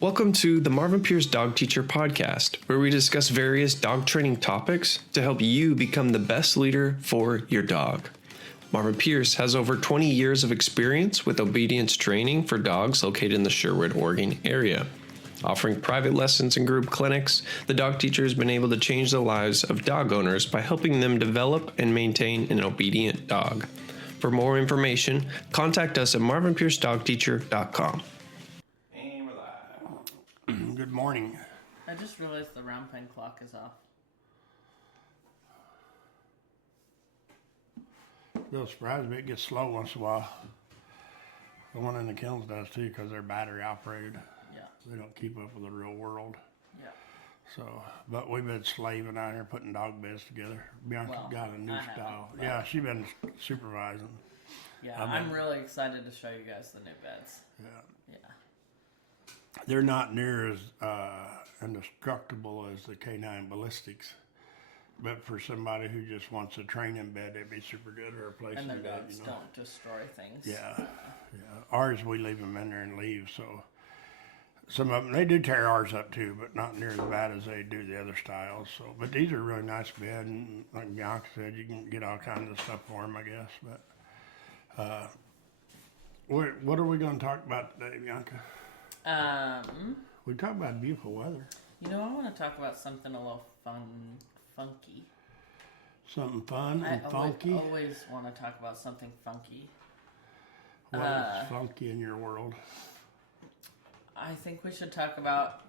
Welcome to the Marvin Pierce Dog Teacher Podcast, where we discuss various dog training topics to help you become the best leader for your dog. Marvin Pierce has over 20 years of experience with obedience training for dogs located in the Sherwood, Oregon area. Offering private lessons and group clinics, the dog teacher has been able to change the lives of dog owners by helping them develop and maintain an obedient dog. For more information, contact us at marvinpiercedogteacher.com. Good morning. I just realized the round pen clock is off. Little surprise me, it gets slow once in a while. The one in the kennels does too, because they're battery operated. Yeah. They don't keep up with the real world. Yeah. So, but we've been slaving out here putting dog beds together. Bianca got a new style. Yeah, she's been supervising. Yeah, I'm really excited to show you guys the new beds. Yeah. Yeah. They're not near as indestructible as the K9 ballistics. But for somebody who just wants a training bed, it'd be super good, or a place And their in bed, dogs don't destroy things. Yeah. Ours, we leave them in there and leave, so some of them, they do tear ours up too, but not near as bad as they do the other styles. So, but these are really nice bed, and like Bianca said, you can get all kinds of stuff for them, I guess. But what are we going to talk about today, Bianca? We talk about beautiful weather. You know, I want to talk about something a little funky. Something fun and funky? I always want to talk about something funky. What is funky in your world? I think we should talk about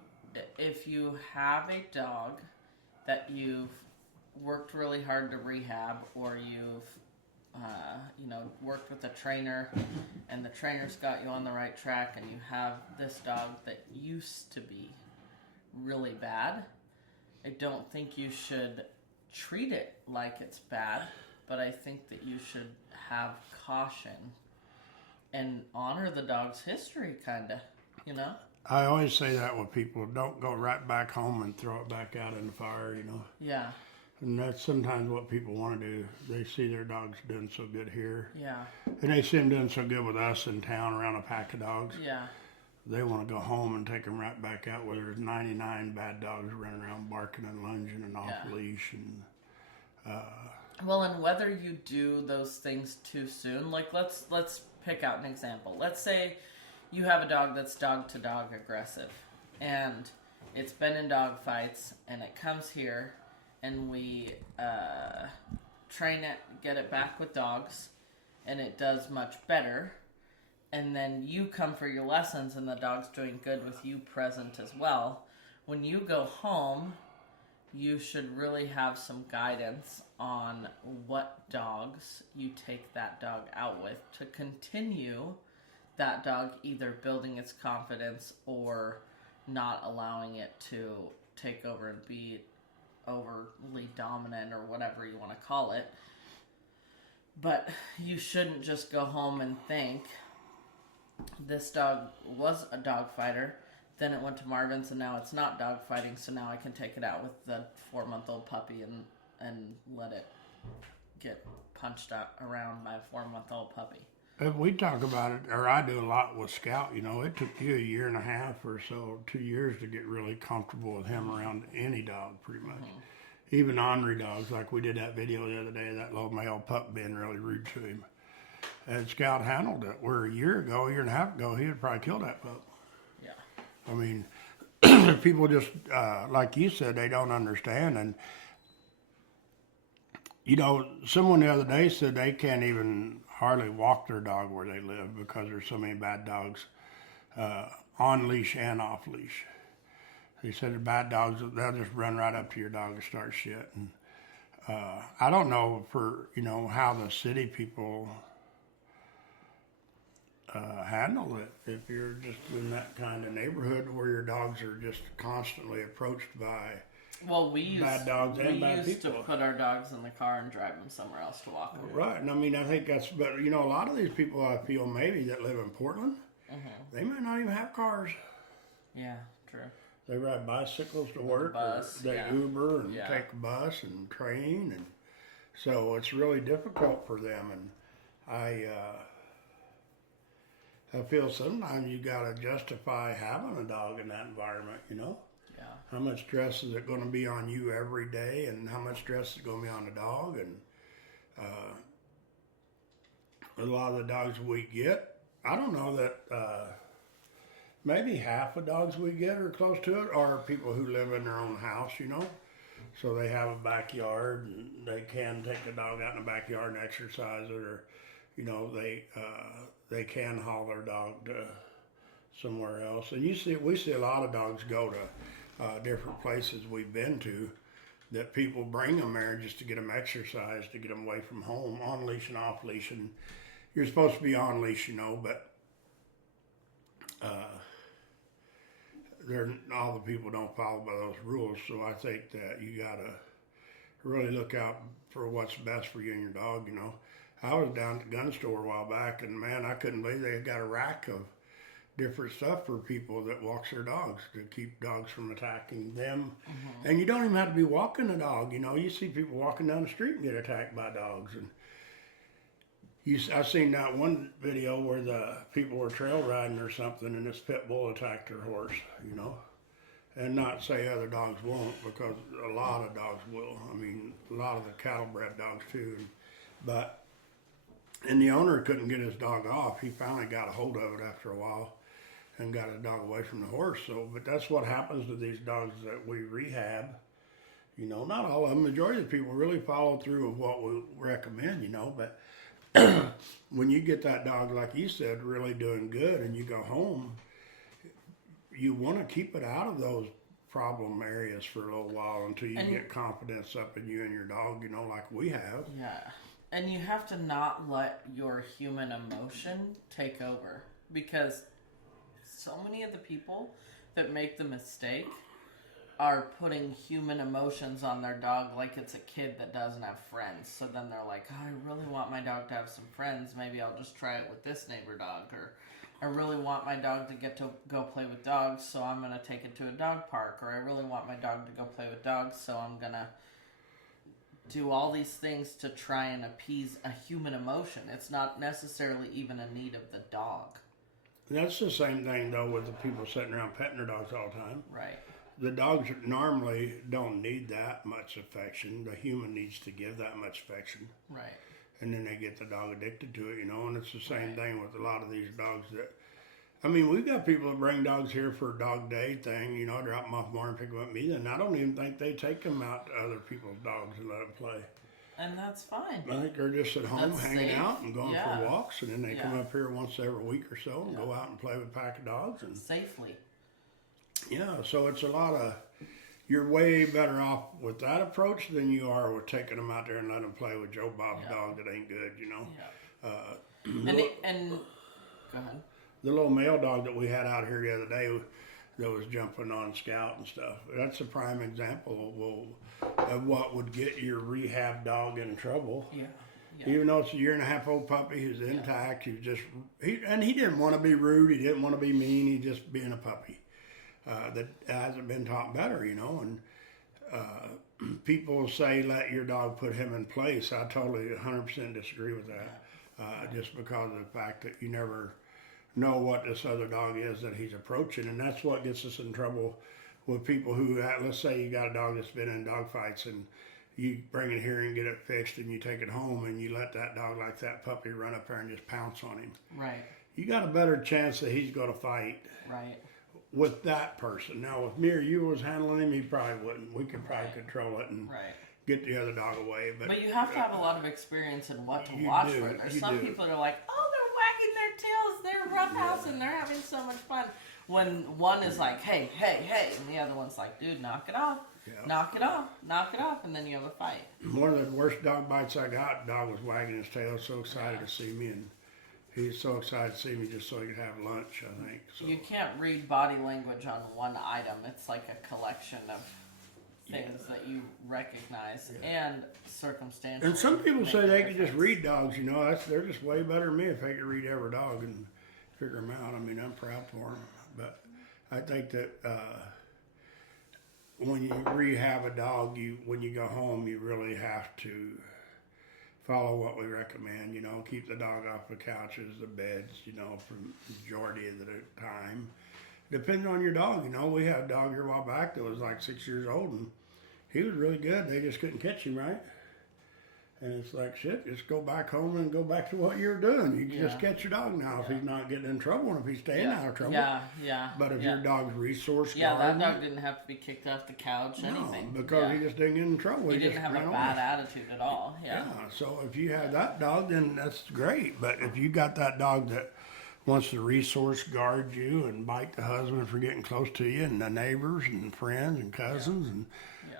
if you have a dog that you've worked really hard to rehab, or you've worked with a trainer and the trainer's got you on the right track, and you have this dog that used to be really bad. I don't think you should treat it like it's bad, but I think that you should have caution and honor the dog's history, kind of, you know? I always say that with people. Don't go right back home and throw it back out in the fire, you know? Yeah. And that's sometimes what people want to do. They see their dogs doing so good here. Yeah. And they see them doing so good with us in town around a pack of dogs. Yeah. They want to go home and take them right back out where there's 99 bad dogs running around barking and lunging and off leash. And well, and whether you do those things too soon, like let's pick out an example. Let's say you have a dog that's dog-to-dog aggressive, and it's been in dog fights, and it comes here, and we train it, get it back with dogs, and it does much better. And then you come for your lessons, and the dog's doing good with you present as well. When you go home, you should really have some guidance on what dogs you take that dog out with to continue that dog either building its confidence or not allowing it to take over and be overly dominant, or whatever you want to call it. But you shouldn't just go home and think, this dog was a dog fighter, then it went to Marvin's, and now it's not dog fighting, so now I can take it out with the 4-month-old puppy and let it get punched out around by a 4-month-old puppy. if we talk about it, or I do a lot with Scout, you know, it took you a year and a half or so, 2 years to get really comfortable with him around any dog, pretty much. Mm-hmm. Even ornery dogs, like we did that video the other day, that little male pup being really rude to him. And Scout handled it, where a year and a half ago, he would probably kill that pup. Yeah. I mean, people just, like you said, they don't understand. And, you know, someone the other day said they can't even hardly walk their dog where they live because there's so many bad dogs on leash and off leash. He said the bad dogs, they'll just run right up to your dog and start shit. And I don't know how the city people handle it. If you're just in that kind of neighborhood where your dogs are just constantly approached by bad dogs and bad people. We used to put our dogs in the car and drive them somewhere else to walk them. Right, and I mean, I think that's, but a lot of these people I feel maybe that live in Portland, they might not even have cars. Yeah, true. They ride bicycles to work, bus, or they Uber and take a bus and train, and so it's really difficult for them. And I feel sometimes you got to justify having a dog in that environment, you know? Yeah. How much stress is it going to be on you every day, and how much stress is going to be on the dog? And a lot of the dogs we get, I don't know that maybe half the dogs we get or close to it are people who live in their own house, you know? So they have a backyard and they can take the dog out in the backyard and exercise it, or, you know, they can haul their dog to somewhere else. And we see a lot of dogs go to different places we've been to that people bring them there just to get them exercise, to get them away from home, on leash and off leash. And you're supposed to be on leash, you know, but all the people don't follow by those rules. So I think that you gotta really look out for what's best for you and your dog, you know. I was down at the gun store a while back, and man, I couldn't believe they got a rack of different stuff for people that walks their dogs to keep dogs from attacking them. Mm-hmm. And you don't even have to be walking the dog, you know. You see people walking down the street and get attacked by dogs. And I seen that one video where the people were trail riding or something, and this pit bull attacked their horse, you know. And not say other dogs won't, because a lot of dogs will. I mean, a lot of the cattle bred dogs too. And the owner couldn't get his dog off. He finally got a hold of it after a while and got his dog away from the horse. So, but that's what happens to these dogs that we rehab. You know, not all of them. Majority of the people really follow through with what we recommend, you know. But when you get that dog, like you said, really doing good, and you go home, you want to keep it out of those problem areas for a little while until you get confidence up in you and your dog, you know, like we have. Yeah. And you have to not let your human emotion take over, because so many of the people that make the mistake are putting human emotions on their dog like it's a kid that doesn't have friends. So then they're like, oh, I really want my dog to have some friends. Maybe I'll just try it with this neighbor dog. Or I really want my dog to get to go play with dogs, so I'm going to take it to a dog park. Or I really want my dog to go play with dogs, so I'm going to do all these things to try and appease a human emotion. It's not necessarily even a need of the dog. That's the same thing, though, with the people sitting around petting their dogs all the time. Right. The dogs normally don't need that much affection. The human needs to give that much affection. Right. And then they get the dog addicted to it, you know, and it's the same thing with a lot of these dogs that, I mean, we've got people that bring dogs here for a dog day thing, you know, drop them off more and pick them up me, and I don't even think they take them out to other people's dogs and let them play. And that's fine. I think they're just at home hanging safe. out and going for walks, and then they come Yeah. up here once every week or so and go out and play with a pack of dogs. And Safely. yeah, so it's a lot of, you're way better off with that approach than you are with taking them out there and letting them play with Joe Bob's dog that ain't good, you know. Yeah. And go ahead. The little male dog that we had out here the other day that was jumping on Scout and stuff, that's a prime example of what would get your rehab dog in trouble. Yeah. Even though it's a 1.5-year-old puppy who's intact, he didn't want to be rude, he didn't want to be mean, he just being a puppy that hasn't been taught better, you know. And people say let your dog put him in place. I totally 100% disagree with that, just because of the fact that you never know what this other dog is that he's approaching, and that's what gets us in trouble with people who, let's say you got a dog that's been in dog fights and you bring it here and get it fixed and you take it home and you let that dog like that puppy run up there and just pounce on him. Right. You got a better chance that he's going to fight Right. with that person. Now, if me or you was handling him, he probably wouldn't. We could probably control it and get the other dog away. But you have to have a lot of experience in what to watch for. There's some people that are like, oh, they're wagging their tails, they're roughhousing, they're having so much fun. When one is like, hey, hey, hey, and the other one's like, dude, knock it off. Knock it off, and then you have a fight. One of the worst dog bites I got, the dog was wagging his tail, so excited to see me, and he's so excited to see me just so he could have lunch, I think. So. You can't read body language on one item. It's like a collection of things that you recognize and circumstantial. And some people say they can just read dogs, you know. They're just way better than me if they could read every dog and figure them out. I mean, I'm proud for them. But I think that when you rehab a dog, when you go home, you really have to follow what we recommend. Keep the dog off the couches, the beds. For the majority of the time. Depending on your dog. We had a dog here a while back that was like 6 years old, and he was really good. They just couldn't catch him right. And it's like, shit, just go back home and go back to what you're doing. You can just catch your dog now if he's not getting in trouble and if he's staying out of trouble. Yeah. But if your dog's resource that guard, dog didn't have to be kicked off the couch, anything. because he just didn't get in trouble. He didn't have a bad attitude at all. Yeah. So if you have that dog, then that's great. But if you got that dog that wants to resource guard you and bite the husband for getting close to you and the neighbors and friends and cousins and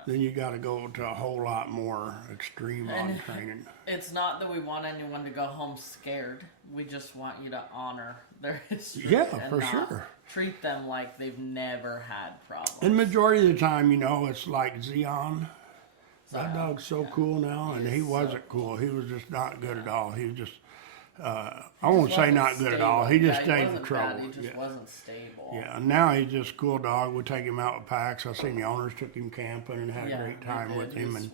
then you got to go to a whole lot more extreme on training. It's not that we want anyone to go home scared. We just want you to honor their history. Yeah, and for not sure. Treat them like they've never had problems. And majority of the time, it's like Zion. That dog's so cool now, and he wasn't cool. He was just not good at all. He was just, I won't say not good at all. He just stayed in trouble. He just wasn't stable. Yeah, and now he's just a cool dog. We take him out with packs. I've seen the owners took him camping and had a great time with him.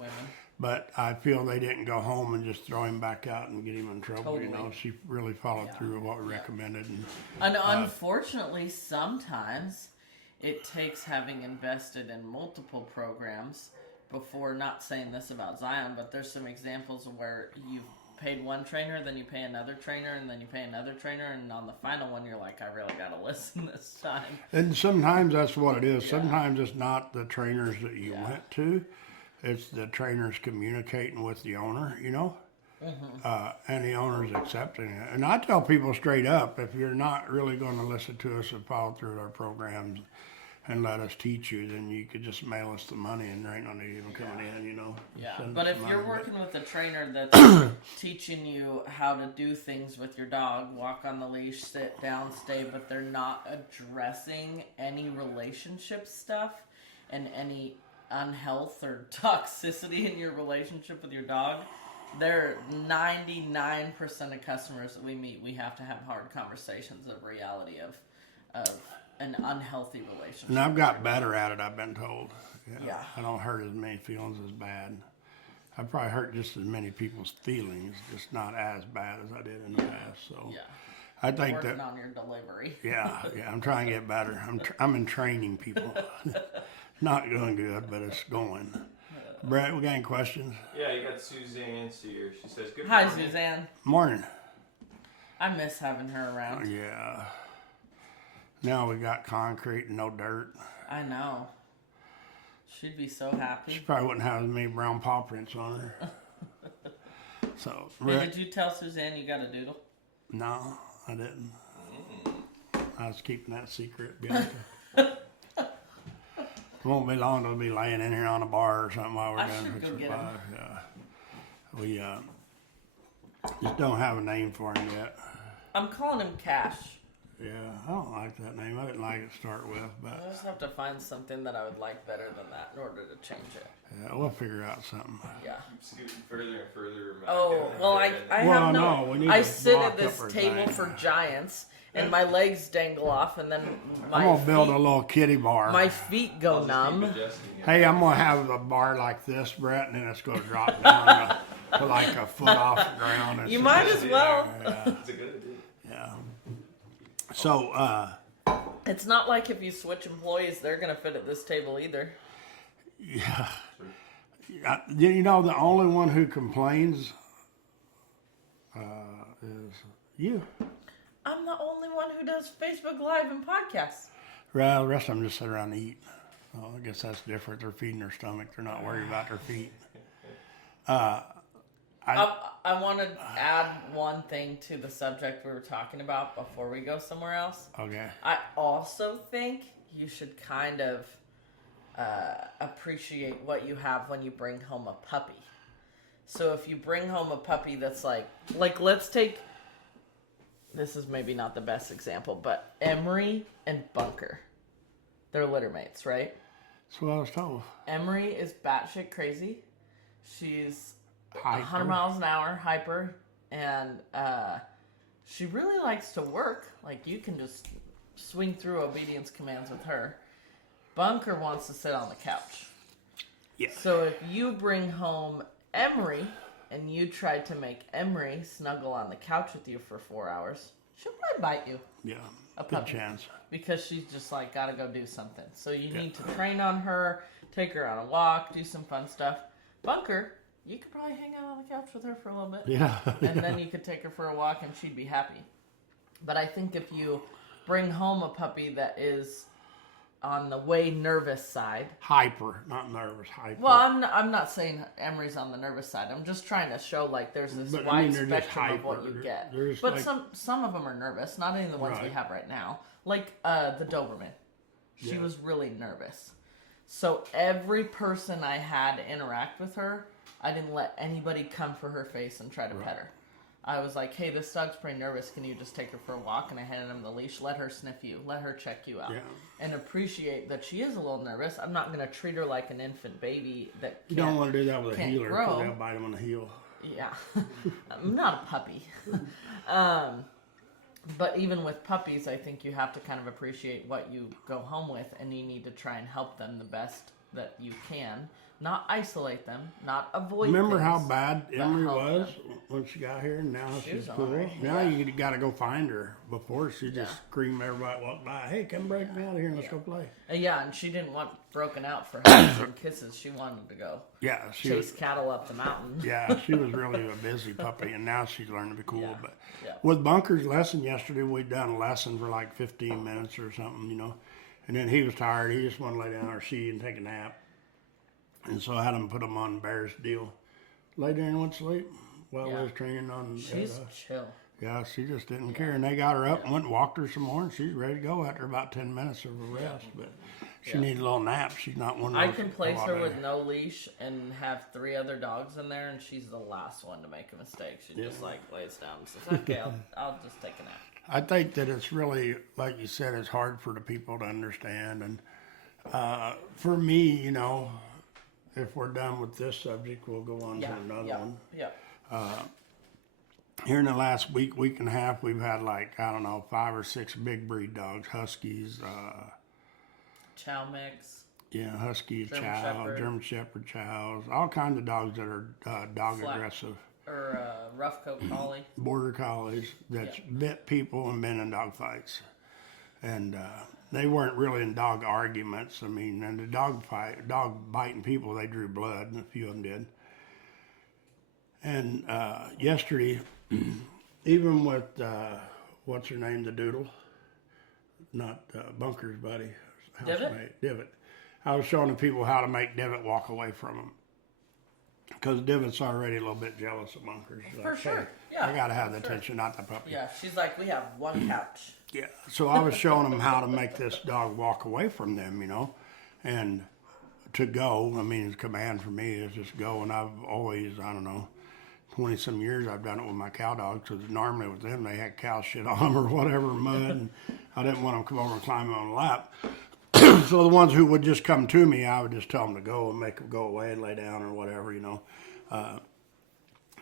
But I feel they didn't go home and just throw him back out and get him in trouble. Totally. She really followed through with what we recommended. And unfortunately, sometimes it takes having invested in multiple programs before, not saying this about Zion, but there's some examples of where you've paid one trainer, then you pay another trainer, and then you pay another trainer, and on the final one, you're like, I really got to listen this time. And sometimes that's what it is. Sometimes it's not the trainers that you went to. It's the trainers communicating with the owner, and the owner's accepting it. And I tell people straight up, if you're not really going to listen to us and follow through our programs and let us teach you, then you could just mail us the money and there ain't no need even coming in, Yeah, but if you're working with a trainer that's teaching you how to do things with your dog, walk on the leash, sit down, stay, but they're not addressing any relationship stuff and any unhealth or toxicity in your relationship with your dog, they're 99% of customers that we meet, we have to have hard conversations of reality of an unhealthy relationship. And I've got better at it, I've been told. Yeah. I don't hurt as many feelings as bad. I probably hurt just as many people's feelings, just not as bad as I did in the past. So I think working on your delivery. Yeah, I'm trying to get better. I'm in training people. Not doing good, but it's going. Brett, we got any questions? Yeah, you got Suzanne here. She says, good Hi, morning. Suzanne. Morning. I miss having her around. Yeah. Now we got concrete and no dirt. I know. She'd be so happy. She probably wouldn't have as many brown paw prints on her. So, Hey, did you tell Suzanne you got a doodle? No, I didn't. I was keeping that secret, Bianca. It won't be long till we'll be laying in here on a bar or something while we're I doing should go get him. Yeah. We just don't have a name for him yet. I'm calling him Cash. Yeah, I don't like that name. I didn't like it to start with, but I just have to find something that I would like better than that in order to change it. yeah, we'll figure out something. Yeah. Scooting further and further back. Oh, well, I Well, have no, we need I to sit block at up this our table thing. for giants, and my legs dangle off, and then I'm gonna build a little kitty bar. my feet go numb. Hey, I'm gonna have a bar like this, Brett, and then it's gonna drop down to like a foot off the ground. It's You just- might as well. Yeah, That's a good idea. yeah. So, It's not like if you switch employees, they're going to fit at this table either. yeah. The only one who complains is you. I'm the only one who does Facebook Live and podcasts. Well, the rest of them just sit around and eat. Well, I guess that's different. They're feeding their stomach. They're not worried about their feet. I want to add one thing to the subject we were talking about before we go somewhere else. Okay. I also think you should kind of appreciate what you have when you bring home a puppy. So if you bring home a puppy that's like let's take, this is maybe not the best example, but Emery and Bunker. They're litter mates, right? That's what I was told. Emery is batshit crazy. She's Hyper. 100 miles an hour, hyper, and she really likes to work. Like, you can just swing through obedience commands with her. Bunker wants to sit on the couch. Yeah. So if you bring home Emery, and you tried to make Emery snuggle on the couch with you for 4 hours, she'll probably bite you. Yeah, A good puppy. chance. Because she's just like, gotta go do something. So you need to train on her, take her on a walk, do some fun stuff. Bunker, you could probably hang out on the couch with her for a little bit. Yeah. And then you could take her for a walk and she'd be happy. But I think if you bring home a puppy that is on the way nervous side. Hyper, not nervous, hyper. Well, I'm not saying Emery's on the nervous side. I'm just trying to show like there's this wide spectrum of what you get. But like, some of them are nervous. Not any of the ones we have right now. Like the Doberman. She was really nervous. So every person I had interact with her, I didn't let anybody come for her face and try to pet her. I was like, hey, this dog's pretty nervous. Can you just take her for a walk? And I handed him the leash. Let her sniff you. Let her check you out. Yeah. And appreciate that she is a little nervous. I'm not going to treat her like an infant baby that you don't want to do that with a heeler because they'll grow. bite them on the heel. Yeah. I'm not a puppy. But even with puppies, I think you have to kind of appreciate what you go home with, and you need to try and help them the best that you can. Not isolate them, not avoid Remember things, how bad Emery was them. when she got here, and now she's cool. Right. Now you got to go find her. Before she just screamed, everybody walked by, hey, come break me out of here and let's go play. Yeah, and she didn't want broken out for hugs and kisses. She wanted to go chase cattle up the mountain. Yeah, she was really a busy puppy, and now she's learned to be cool. But Yeah. with Bunker's lesson yesterday, we'd done a lesson for like 15 minutes or something, you know. And then he was tired. He just wanted to lay down on her seat and take a nap. And so I had him put him on Bear's deal. Lay there and went to sleep while I was training on. She's chill. Yeah, she just didn't care. And they got her up and went and walked her some more, and she's ready to go after about 10 minutes of a rest. But she needed a little nap. She's not one of those. I can place her with no leash and have 3 other dogs in there, and she's the last one to make a mistake. She just like lays down and says, okay, I'll just take a nap. I think that it's really, like you said, it's hard for the people to understand. And for me, you know, if we're done with this subject, we'll go on to another one. Yeah. Here in the last week and a half, we've had like, I don't know, 5 or 6 big breed dogs, Huskies. Chow mix. Yeah, Huskies, German Shepherd Chows, all kinds of dogs that are dog aggressive. Or rough coat collie. Border collies that's bit people and been in dog fights. And they weren't really in dog arguments. I mean, in the dog biting people, they drew blood, and a few of them did. And yesterday, even with, what's her name, the Doodle? Not Bunker's buddy. Divot. I was showing the people how to make Divot walk away from him. Because Divot's already a little bit jealous of Bunker. She's For like, sure. Hey, Yeah. I got to have the attention, not the puppy. Yeah, she's like, we have one couch. Yeah. So I was showing them how to make this dog walk away from them, you know. And to go, I mean, his command for me is just go. And I've always, I don't know, 20-some years I've done it with my cow dogs. Because normally with them, they had cow shit on them or whatever, mud. And I didn't want them to come over and climb on the lap. So the ones who would just come to me, I would just tell them to go and make them go away and lay down or whatever, you know.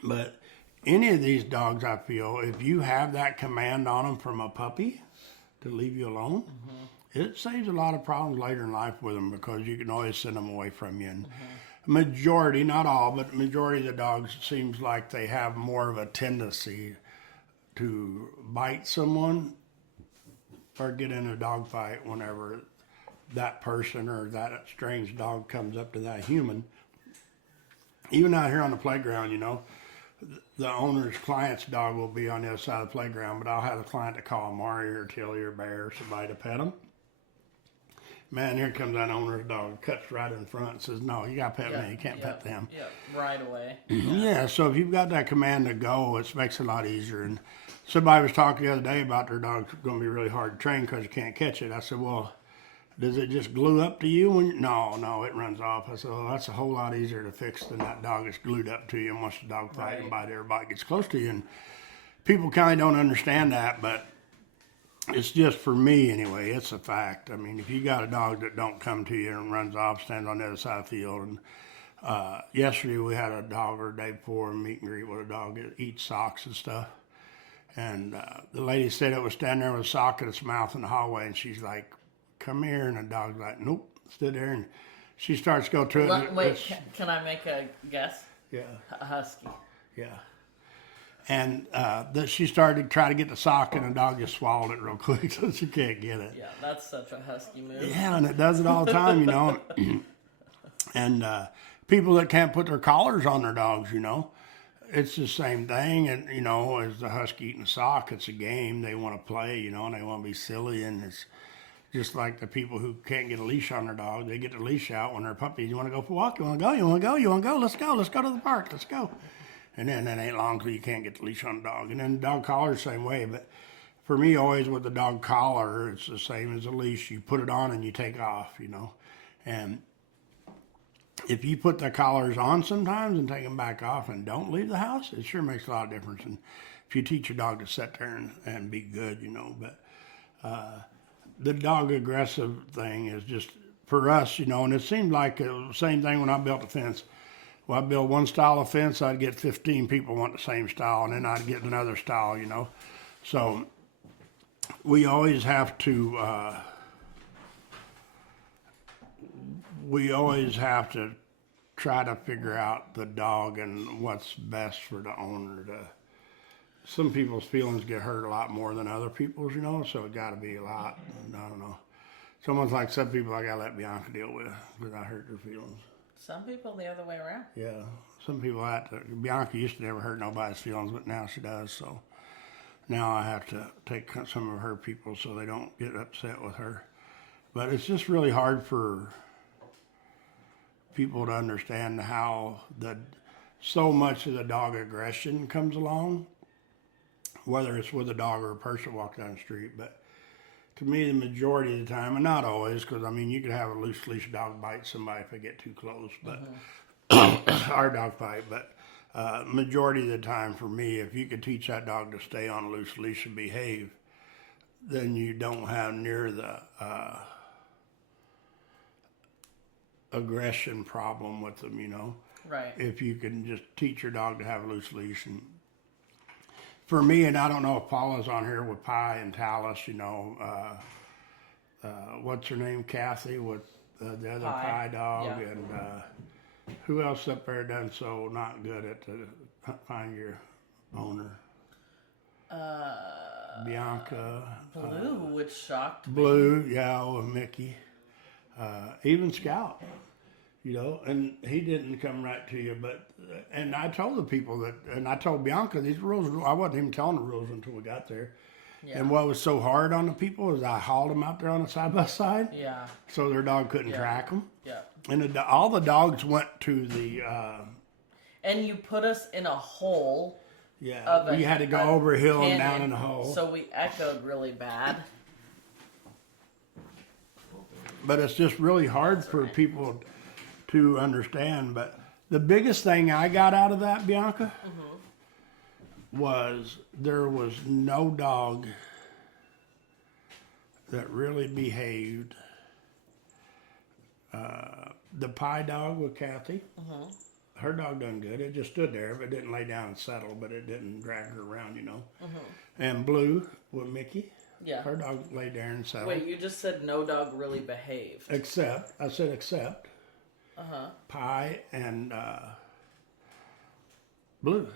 But any of these dogs, I feel, if you have that command on them from a puppy to leave you alone, it saves a lot of problems later in life with them because you can always send them away from you. And majority, not all, but majority of the dogs seems like they have more of a tendency to bite someone or get in a dog fight whenever that person or that strange dog comes up to that human. Even out here on the playground, you know, the owner's client's dog will be on the other side of the playground, but I'll have the client to call Mario or Tilly or Bear or somebody to pet them. Man, here comes that owner's dog, cuts right in front and says, no, you got to pet me, you can't pet them. Yeah, right away. Yeah, so if you've got that command to go, it makes it a lot easier. And somebody was talking the other day about their dog's going to be really hard to train because you can't catch it. I said, well, does it just glue up to you? No, it runs off. I said, well, that's a whole lot easier to fix than that dog is glued up to you and wants to dog fight and bite everybody gets close to you. And people kind of don't understand that, but it's just for me anyway, it's a fact. I mean, if you got a dog that don't come to you and runs off, stands on the other side of the field. And yesterday we had a dog, or the day before, a meet and greet with a dog that eats socks and stuff. And the lady said it was standing there with a sock in its mouth in the hallway, and she's like, come here, and the dog's like, nope, stood there, and she starts to go to it. Wait, can I make a guess? Yeah. A husky. Yeah. And she started to try to get the sock, and the dog just swallowed it real quick, so she can't get it. Yeah, that's such a husky move. Yeah, and it does it all the time, you know. And people that can't put their collars on their dogs, you know, it's the same thing. And, you know, as the husky eating the sock, it's a game. They want to play, you know, and they want to be silly. And it's just like the people who can't get a leash on their dog. They get the leash out when they're puppies. You want to go for a walk? You want to go? You want to go? You want to go? Let's go. Let's go to the park. Let's go. And then that ain't long till you can't get the leash on the dog. And then the dog collar the same way. But for me, always with the dog collar, it's the same as a leash. You put it on and you take off, you know. And if you put the collars on sometimes and take them back off and don't leave the house, it sure makes a lot of difference. And if you teach your dog to sit there and be good, you know. But the dog aggressive thing is just, for us, you know, and it seemed like the same thing when I built a fence. Well, I'd build one style of fence, I'd get 15 people want the same style, and then I'd get another style, you know. So we always have to try to figure out the dog and what's best for the owner. Some people's feelings get hurt a lot more than other people's, you know, so it got to be a lot. I don't know. Some people I got to let Bianca deal with because I hurt their feelings. Some people the other way around. Yeah, some people Bianca used to never hurt nobody's feelings, but now she does, so now I have to take some of her people so they don't get upset with her. But it's just really hard for people to understand how so much of the dog aggression comes along, whether it's with a dog or a person walking down the street. But to me, the majority of the time, and not always, because I mean, you could have a loose leash dog bite somebody if they get too close, but our dog bite. But majority of the time, for me, if you could teach that dog to stay on a loose leash and behave, then you don't have near the aggression problem with them, you know. Right. If you can just teach your dog to have a loose leash. And for me, and I don't know if Paula's on here with Pie and Talus, you know, what's her name, Kathy, with the other Pie dog, yeah. And who else up there done so not good at find your owner? Bianca. Blue, which shocked me. Blue, yeah, with Mickey. Even Scout, you know, and he didn't come right to you, but, and I told the people that, and I told Bianca these rules, I wasn't even telling the rules until we got there. Yeah. And what was so hard on the people is I hauled them out there on a side-by-side. Yeah. So their dog couldn't track them. Yeah. And all the dogs went to the... and you put us in a hole. Yeah, we had to go over a hill and down in a hole. So we echoed really bad. But it's just really hard for people to understand. But the biggest thing I got out of that, Bianca, was there was no dog that really behaved. The Pie dog with Kathy, her dog done good. It just stood there, but it didn't lay down and settle, but it didn't drag her around, you know. And Blue with Mickey. Yeah. Her dog laid there and settled. Wait, you just said no dog really behaved. Except Pie and Blue.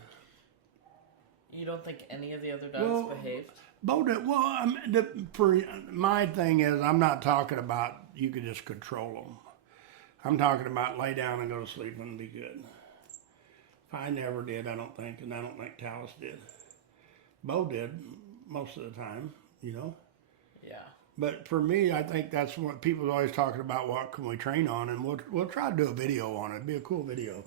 You don't think any of the other dogs behaved? Bo did. Well, for my thing is, I'm not talking about you could just control them. I'm talking about lay down and go to sleep and be good. Pie never did, I don't think, and I don't think Talus did. Bo did most of the time, you know. Yeah. But for me, I think that's what people are always talking about. What can we train on? And we'll try to do a video on it. It'd be a cool video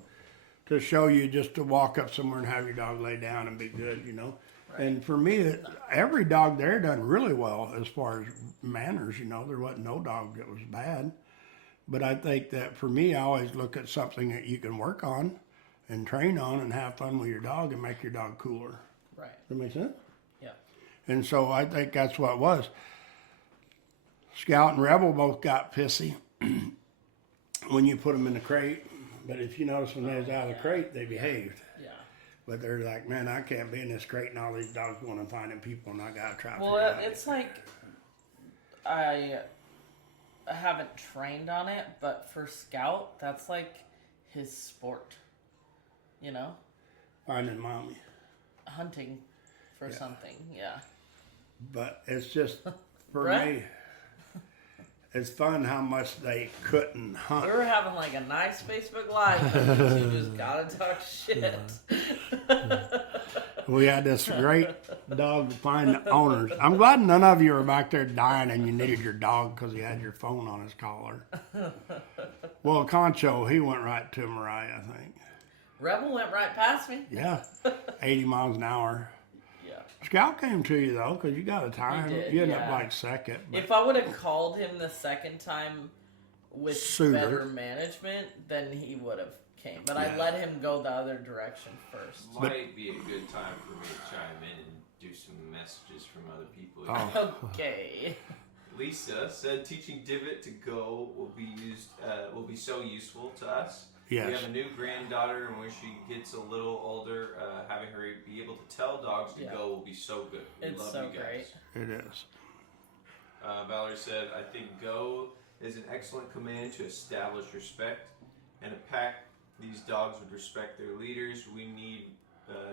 to show you just to walk up somewhere and have your dog lay down and be good, you know. Right. And for me, every dog there done really well as far as manners, you know. There wasn't no dog that was bad. But I think that for me, I always look at something that you can work on and train on and have fun with your dog and make your dog cooler. Right. Does that make sense? Yeah. And so I think that's what it was. Scout and Rebel both got pissy when you put them in the crate. But if you notice when they was out of the crate, they behaved. Yeah. But they're like, man, I can't be in this crate and all these dogs going and finding people and I got to try to figure it out. It's like I haven't trained on it, but for Scout, that's like his sport, you know? finding mommy. Hunting for something, yeah. But it's just, for Brett? me, it's fun how much they couldn't hunt. We were having like a nice Facebook Live, but you just gotta talk shit. We had this great dog to find the owners. I'm glad none of you were back there dying and you needed your dog because he had your phone on his collar. Well, Concho, he went right to Mariah, I think. Rebel went right past me. Yeah, 80 miles an hour. Yeah. Scout came to you, though, because you got a time. He did, you ended up yeah. like second. But If I would have called him the second time with Sooner. better management, then he would have came. But I Yeah. let him go the other direction first. Might be a good time for me to chime in and do some messages from other people. Oh. Okay. Lisa said teaching Divot to go will be so useful to us. Yes. We have a new granddaughter, and when she gets a little older, having her be able to tell dogs to Yeah. go will be so good. We It's love so you guys. great. It is. Valerie said, I think go is an excellent command to establish respect. And a pack, these dogs would respect their leaders. We need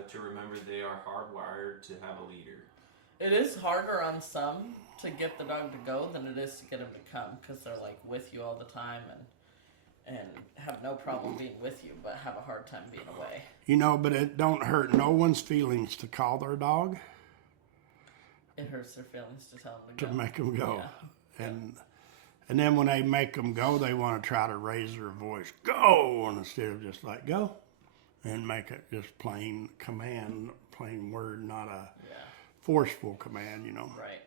to remember they are hardwired to have a leader. It is harder on some to get the dog to go than it is to get him to come because they're like with you all the time and have no problem being with you, but have a hard time being away. You know, but it don't hurt no one's feelings to call their dog It hurts their feelings to tell them to to go. make them go. Yeah. And then when they make them go, they want to try to raise their voice, go, and instead of just like go, and make it just plain command, plain word, not a Yeah. forceful command, you know. Right.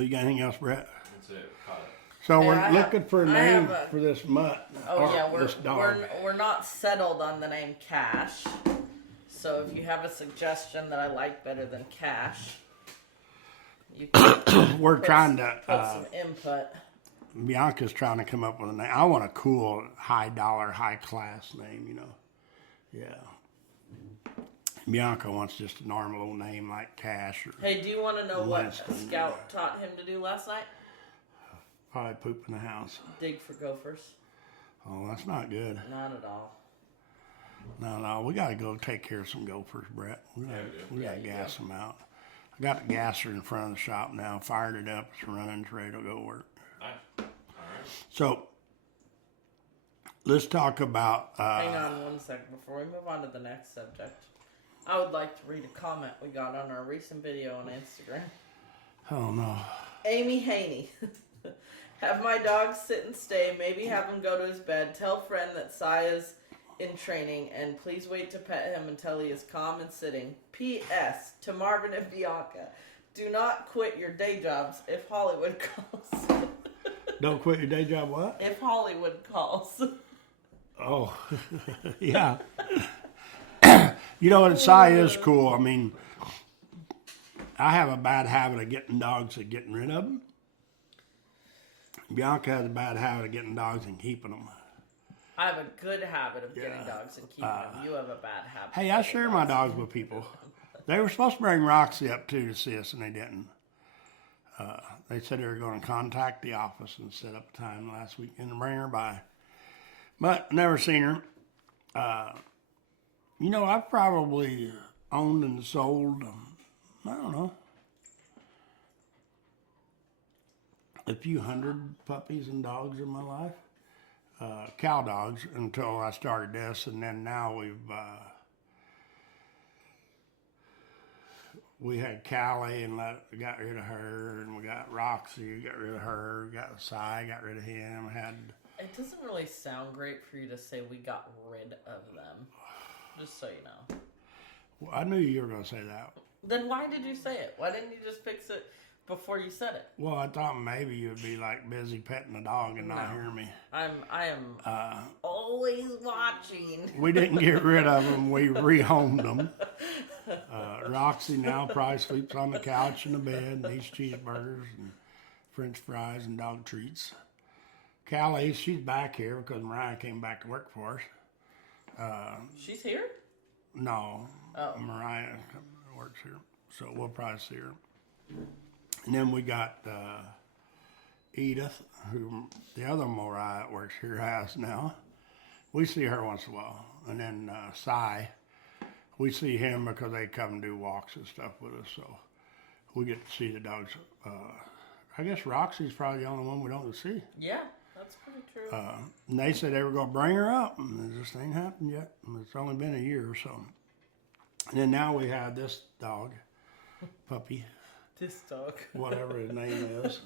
You got anything else, Brett? That's it. Caught it. So Hey, we're I have- looking for a I name have a- for this mutt. Oh or yeah, this dog. we're not settled on the name Cash. So if you have a suggestion that I like better than Cash, you can We're put, trying to. put some input. Bianca's trying to come up with a name. I want a cool, high dollar, high class name. You know. Yeah. Bianca wants just a normal little name like Cash or Hey, do you want to know what Winston, Scout taught him to do last night? probably poop in the house. Dig for gophers. Oh, that's not good. Not at all. No, we got to go take care of some gophers, Brett. We got Yeah, to you gas them out. I got the gasser in front of the shop now. Fired it up. It's running. It's ready to go work. Nice. All right. So let's talk about. Hang on one second before we move on to the next subject. I would like to read a comment we got on our recent video on Instagram. Oh no. Amy Haney. Have my dog sit and stay, maybe have him go to his bed, tell friend that Saya's in training, and please wait to pet him until he is calm and sitting. P.S. to Marvin and Bianca. Do not quit your day jobs if Hollywood calls. Don't quit your day job. What? If Hollywood calls. Oh, yeah. You know what? Saya is cool. I mean, I have a bad habit of getting dogs and getting rid of them. Bianca has a bad habit of getting dogs and keeping them. I have a good habit of getting Yeah. dogs and keeping them. You have a bad habit. Hey, I share my dogs with people. They were supposed to bring Roxy up too to see us, and they didn't. They said they were going to contact the office and set up a time last weekend to bring her by. But never seen her. You know, I've probably owned and sold, I don't know, a few hundred puppies and dogs in my life. Cow dogs until I started this, and then now we had Callie and got rid of her, and we got Roxy, got rid of her, got Cy, got rid of him, had... It doesn't really sound great for you to say we got rid of them. Just so you know. Well, I knew you were going to say that. Then why did you say it? Why didn't you just fix it before you said it? Well, I thought maybe you would be like busy petting the dog and not No. hear me. I am always watching. We didn't get rid of them. We rehomed them. Roxy now probably sleeps on the couch in the bed and eats cheeseburgers and French fries and dog treats. Callie, she's back here because Mariah came back to work for us. She's here? No, Oh. Mariah works here, so we'll probably see her. And then we got Edith, who the other Mariah works here has now. We see her once in a while. And then Cy, we see him because they come and do walks and stuff with us. So we get to see the dogs. I guess Roxy's probably the only one we don't see. Yeah, that's pretty true. And they said they were going to bring her up, and it just ain't happened yet. It's only been a year or so. And then now we have this dog, puppy, This dog. whatever his name is.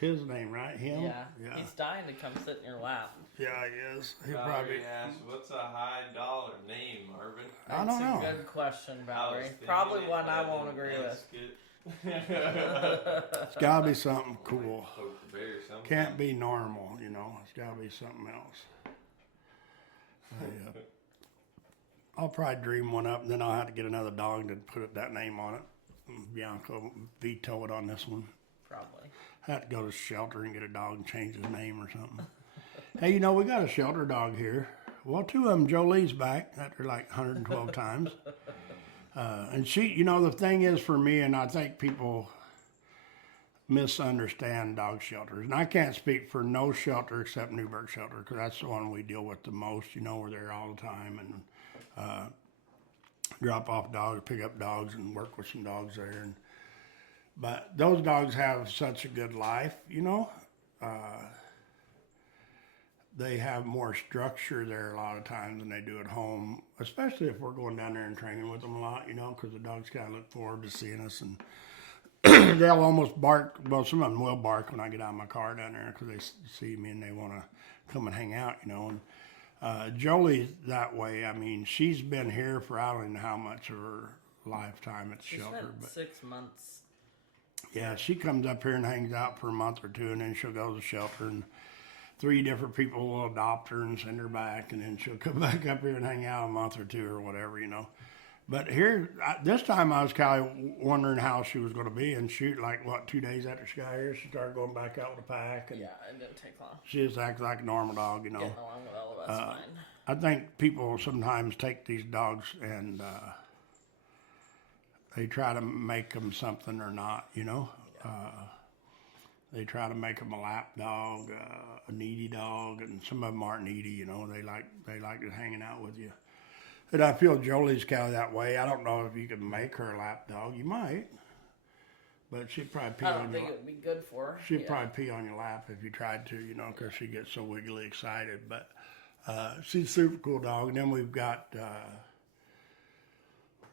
His name, right? Him? Yeah. He's dying to come sit in your lap. Yeah, he is. He Valerie probably. asked, "What's a high dollar name, Marvin?" I don't know. That's a good question, I was Valerie. thinking Probably it, one but I didn't won't agree with. ask it. It's got to be something cool. Poke the bear or something. Can't be normal, you know. It's got to be something else. I'll probably dream one up, and then I'll have to get another dog to put that name on it. Bianca will veto it on this one. Probably. I have to go to the shelter and get a dog and change his name or something. Hey, you know, we got a shelter dog here. Well, two of them, Jolie's back after like 112 times. And she, you know, the thing is for me, and I think people misunderstand dog shelters. And I can't speak for no shelter except Newburgh Shelter, because that's the one we deal with the most. You know, we're there all the time and drop off dogs, pick up dogs, and work with some dogs there. But those dogs have such a good life, you know. They have more structure there a lot of times than they do at home, especially if we're going down there and training with them a lot, you know, because the dogs kind of look forward to seeing us. And they'll almost bark. Well, some of them will bark when I get out of my car down there because they see me and they want to come and hang out, you know. And Jolie's that way. I mean, she's been here for I don't know how much of her lifetime at the She shelter. spent But 6 months. yeah, she comes up here and hangs out for a month or two, and then she'll go to the shelter, and 3 different people will adopt her and send her back, and then she'll come back up here and hang out a month or two or whatever, you know. But here, this time I was kind of wondering how she was going to be, and shoot, like, 2 days after she got here, she started going back out with the pack. And Yeah, it didn't take long. she just acts like a normal dog, you know. Getting along with all of us fine. I think people sometimes take these dogs and they try to make them something or not, you know. They try to make them a lap dog, a needy dog, and some of them aren't needy, you know. They like just hanging out with you. And I feel Jolie's kind of that way. I don't know if you could make her a lap dog. You might, but she'd probably pee I on don't think it would be good for her. She'd probably pee on your lap if you tried to, you know, because she gets so wiggly excited. But she's a super cool dog. And then we've got,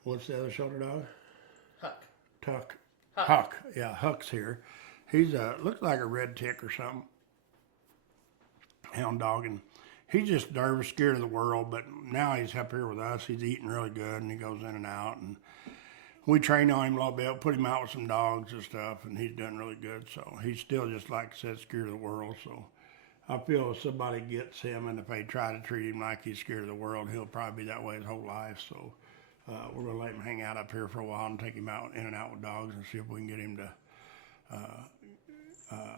what's the other shelter dog? Huck. Huck. Yeah, Huck's here. He's looks like a red tick or something. Hound dog. And he's just nervous, scared of the world. But now he's up here with us. He's eating really good, and he goes in and out. And we train on him a little bit, put him out with some dogs and stuff, and he's doing really good. So he's still just, like I said, scared of the world. So I feel if somebody gets him, and if they try to treat him like he's scared of the world, he'll probably be that way his whole life. So we're going to let him hang out up here for a while and take him out in and out with dogs and see if we can get him to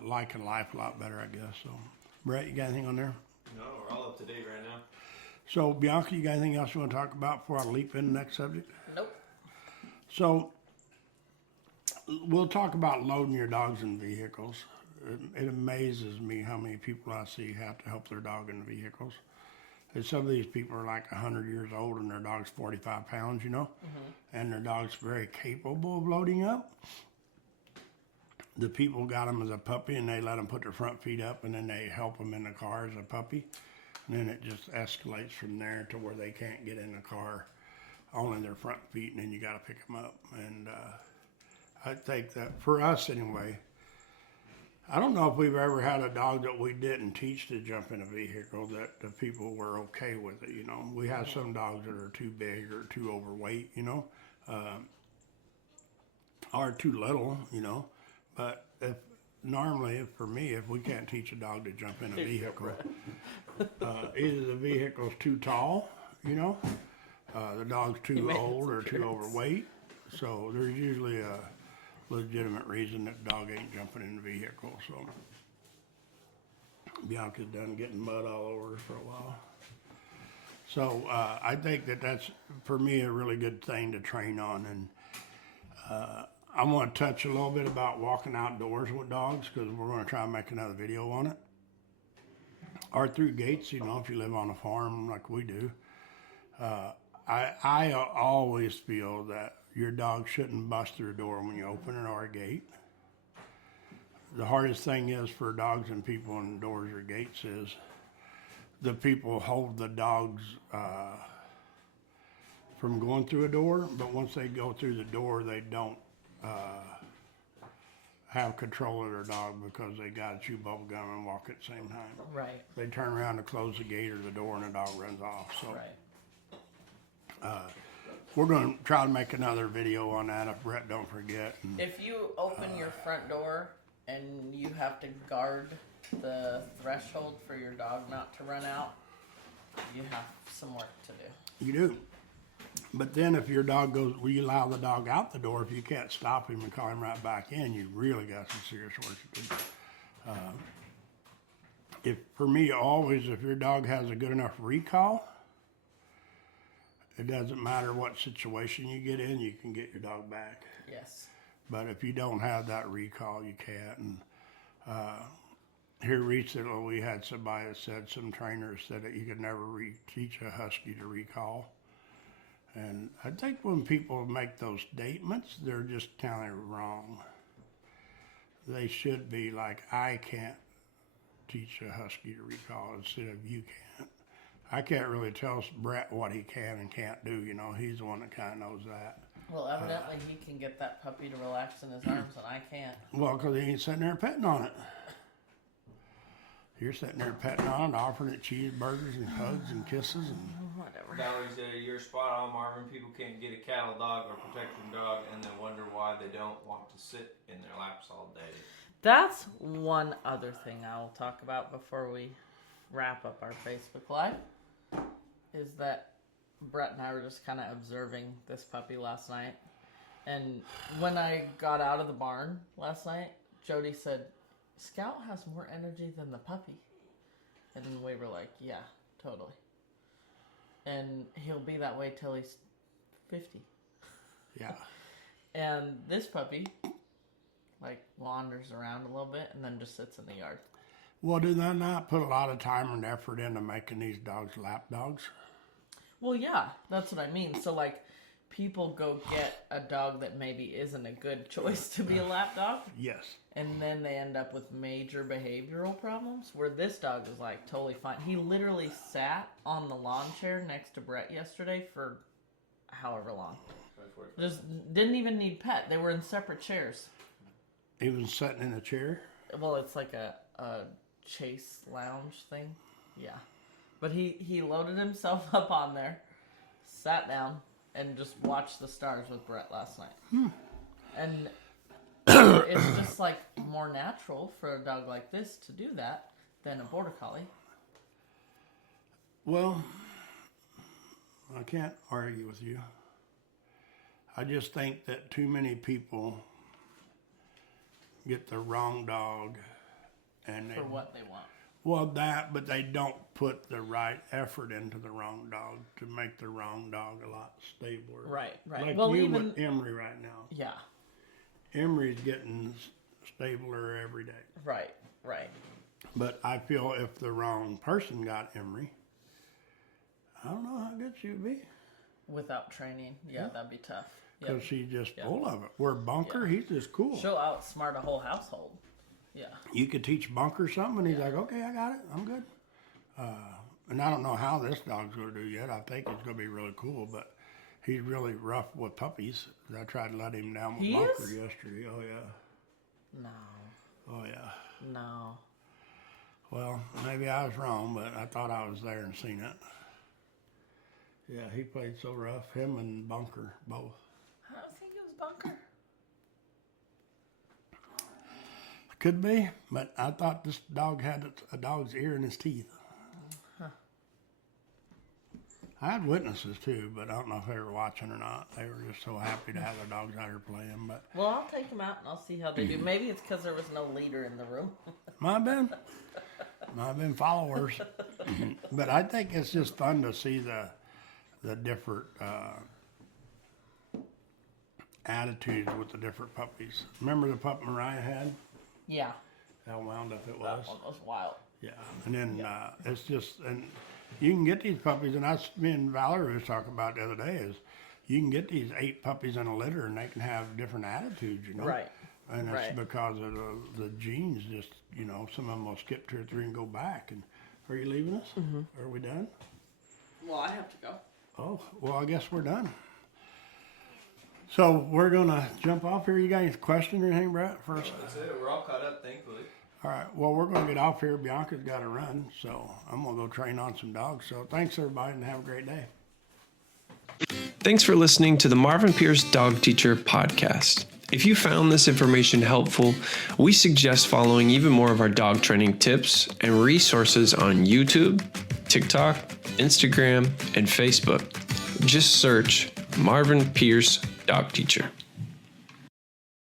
liking life a lot better, I guess. So, Brett, you got anything on there? No, we're all up to date right now. So, Bianca, you got anything else you want to talk about before I leap into the next subject? Nope. So, we'll talk about loading your dogs in vehicles. It amazes me how many people I see have to help their dog in vehicles. And some of these people are like 100 years old and their dog's 45 pounds, you know, and their dog's very capable of loading up. The people got them as a puppy and they let them put their front feet up and then they help them in the car as a puppy. And then it just escalates from there to where they can't get in the car, only their front feet, and then you got to pick them up. And I think that for us anyway, I don't know if we've ever had a dog that we didn't teach to jump in a vehicle that the people were okay with it, you know. We have some dogs that are too big or too overweight, you know, or too little, you know. But normally, for me, if we can't teach a dog to jump in a vehicle, either the vehicle's too tall, you know, the dog's too old or too overweight. So there's usually a legitimate reason that the dog ain't jumping in the vehicle. So Bianca's done getting mud all over her for a while. So I think that that's, for me, a really good thing to train on. And I want to touch a little bit about walking outdoors with dogs, because we're going to try and make another video on it. Or through gates, you know, if you live on a farm like we do. I always feel that your dog shouldn't bust through a door when you open an or gate. The hardest thing is for dogs and people in doors or gates is the people hold the dogs from going through a door, but once they go through the door, they don't have control of their dog because they got to chew bubble gum and walk at the same time. Right. They turn around to close the gate or the door and the dog runs off. So Right. we're going to try to make another video on that if Brett don't forget. And If you open your front door and you have to guard the threshold for your dog not to run out, you have some work to do. you do. But then if your dog goes, you allow the dog out the door, if you can't stop him and call him right back in, you really got some serious work to do. If for me, always, if your dog has a good enough recall, it doesn't matter what situation you get in, you can get your dog back. Yes. But if you don't have that recall, you can't. And here recently, we had somebody that said, some trainers said that you could never teach a husky to recall. And I think when people make those statements, they're just kind of wrong. They should be like, I can't teach a husky to recall instead of you can't. I can't really tell Brett what he can and can't do. You know, he's the one that kind of knows that. Well, evidently he can get that puppy to relax in his arms and I can't. Well, because he ain't sitting there petting on it. You're sitting there petting on it, offering it cheeseburgers and hugs and kisses. And Whatever. Valerie said, you're spot on, Marvin. People can't get a cattle dog or protection dog and then wonder why they don't want to sit in their laps all day. That's one other thing I will talk about before we wrap up our Facebook Live, is that Brett and I were just kind of observing this puppy last night. And when I got out of the barn last night, Jody said, Scout has more energy than the puppy. And we were like, yeah, totally. And he'll be that way till he's 50. yeah. And this puppy, like, wanders around a little bit and then just sits in the yard. Well, do they not put a lot of time and effort into making these dogs lap dogs? Well, yeah, that's what I mean. So, like, people go get a dog that maybe isn't a good choice to be a lap dog, Yes. and then they end up with major behavioral problems, where this dog is, like, totally fine. He literally sat on the lawn chair next to Brett yesterday for however long. Just didn't even need pet. They were in separate chairs. He was sitting in a chair? Well, it's like a chase lounge thing. Yeah. But he loaded himself up on there, sat down, and just watched the stars with Brett last night. And it's just like more natural for a dog like this to do that than a border collie. Well, I can't argue with you. I just think that too many people get the wrong dog and For what they want. well, that, but they don't put the right effort into the wrong dog to make the wrong dog a lot stabler. Right. Like Well, you even with Emery right now. yeah. Emery's getting stabler every day. Right. But I feel if the wrong person got Emery, I don't know how good she would be. Without training, yeah, that'd be tough. Because Yep. she's just full of it. Where Bunker, he's just cool. She'll outsmart a whole household. Yeah. You could teach Bunker something, and he's like, okay, I got it. I'm good. And I don't know how this dog's going to do yet. I think it's going to be really cool, but he's really rough with puppies. I tried to let him down with He Bunker is? yesterday. Oh, yeah. No. Oh, yeah. No. Well, maybe I was wrong, but I thought I was there and seen it. Yeah, he played so rough. Him and Bunker, both. I don't think it was Bunker. Could be, but I thought this dog had a dog's ear in his teeth. I had witnesses too, but I don't know if they were watching or not. They were just so happy to have their dogs out here playing. But Well, I'll take them out and I'll see how they do. Maybe it's because there was no leader in the room. might have been followers. But I think it's just fun to see the different attitudes with the different puppies. Remember the pup Mariah had? Yeah. How wound up it That was. one was wild. Yeah, and then it's just, and You can get these puppies, and that's me and Valerie was talking about the other day, is you can get these 8 puppies in a litter, and they can have different attitudes, you know? Right. And it's Right. because of the genes just, you know, some of them will skip 2 or 3 and go back. And are you leaving us? Are we done? Well, I have to go. Oh, well, I guess we're done. So we're going to jump off here. You got any questions or anything, Brett, first? That's it. We're all caught up, thankfully. All right. Well, we're going to get off here. Bianca's got to run, so I'm going to go train on some dogs. So thanks, everybody, and have a great day. Thanks for listening to the Marvin Pierce Dog Teacher podcast. If you found this information helpful, we suggest following even more of our dog training tips and resources on YouTube, TikTok, Instagram, and Facebook. Just search Marvin Pierce Dog Teacher.